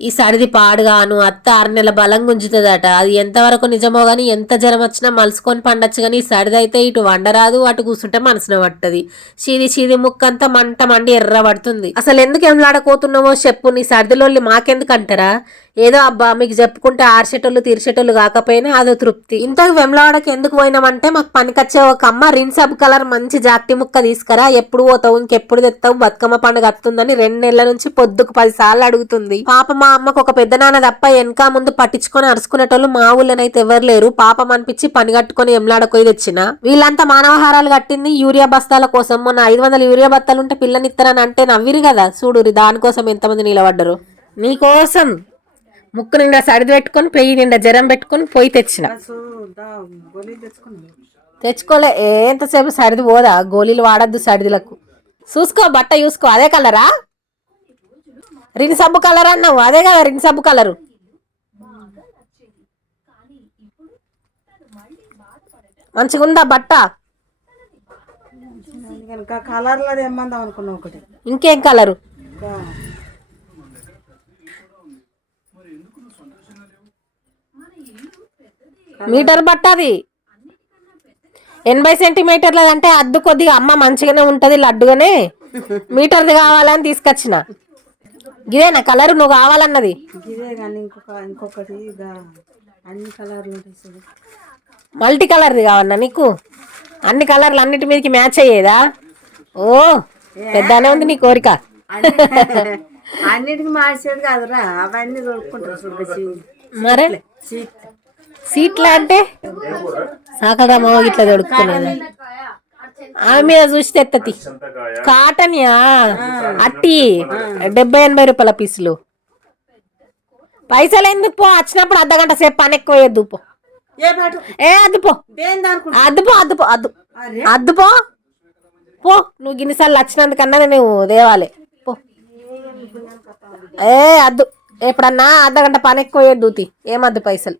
ఈ సడిది పాడుగాను అత్త ఆరు నెలల బలం గుంజుతుందట. అది ఎంతవరకు నిజమో గాని ఎంత జ్వరం వచ్చినా మలుసుకొని పండొచ్చు కానీ ఈ సడిదైతే ఇటు వండరాదు అటు కూర్చుంటే మనసున పట్టది. చీది చీది ముక్కంతా మంట మండి ఎర్ర పడుతుంది. అసలు ఎందుకు ఎంలాడకోతున్నావో చెప్పు నీ సర్దిలోళ్ళి మాకెందుకు అంటారా ఏదో అబ్బా మీకు చెప్పుకుంటే ఆర్చేటోళ్ళు తీర్చేటోళ్ళు కాకపోయినా అదో తృప్తి. ఇంతకు వెమ్లవాడకి ఎందుకు పోయినామంటే మాకు పనికొచ్చే ఒక అమ్మ రిన్ సబ్ కలర్ మంచి జాక్టి ముక్క తీసుకురా ఎప్పుడు పోతావు ఇంకెప్పుడు తెస్తావు బతుకమ్మ పండుగ వస్తుందని రెండు నెలల నుంచి పొద్దుకు పది సార్లు అడుగుతుంది. పాప మా అమ్మకు ఒక పెద్ద నాన్న తప్ప వెనక ముందు పట్టించుకొని అరుచుకునేటోళ్ళు మా ఊళ్ళోనైతే ఎవరు లేరు. పాపం అనిపించి పని కట్టుకొని ఎంలాడకొయి తెచ్చిన. వీళ్ళంతా మానవహారాలు కట్టింది యూరియా బస్తాల కోసం. మొన్న ఐదు వందల యూరియా బస్తాలు ఉంటే పిల్లనిస్తారని అంటే నవ్విరు కదా. చూడు దానికోసం ఎంతమంది నిలబడ్డరు? నీకోసం ముక్కు నిండా సరిది పెట్టుకొని పెయ్యి నిండా జ్వరం పెట్టుకొని పోయి తెచ్చిన. తెచ్చుకోలే ఎంతసేపు సరిది పోదా? గోళీలు వాడద్దు సరిదిలకు. చూసుకో బట్ట చూసుకో అదే కలరా? రిన్ సబ్బు కలర్ అన్నావు? అదే కదా రిన్ సబ్బు కలరు. మంచిగా ఉందా బట్ట? ఇంకా కలర్లో తెమ్మందాం అనుకున్నాం ఒకటి. ఇంకేం కలరు? మీటర్ బట్ట అది ఎనభై సెంటీమీటర్ల అంటే అద్దు కొద్దిగా అమ్మ మంచిగానే ఉంటది లడ్డుగానే. మీటర్ది కావాలని తీసుకొచ్చిన. ఇదేనా కలర్ నువ్వు కావాలన్నది? ఇదే కానీ ఇంకొక ఇంకొకటి ఇక అన్ని కలర్లు ఉంటాయి చూడు. మల్టీ కలర్ది కావన్నా నీకు? అన్ని కలర్లు అన్నిటి మీదకి మ్యాచ్ అయ్యేదా? ఓ పెద్దనే ఉంది నీ కోరిక. అన్నిటికి మార్చేది కాదురా అవన్నీ దొరుకుకుంటారు చూడు మరే? సీట్ సీట్లా అంటే? సాకడమో ఇట్లా దొడుకుతున్నాను ఆమె మీద చూసి తెత్తతి కాటన్ యా అట్టి. డెబ్బై ఎనభై రూపాయల పీసులు. పైసలు ఎందుకు పో? వచ్చినప్పుడు అర్ధ గంట సేపు పని ఎక్కువ వేయద్దు పో ఏ పాటు ఏ అద్దు పో. దేని దానికి అద్దు పో అద్దు పో నువ్వు గిన్నిసార్లు వచ్చినందుకన్నా నువ్వు దేవాలే. ఏ అద్దు. ఎప్పుడన్నా అర్ధగంట పని ఎక్కువ దూతి ఏమద్దు పైసలు?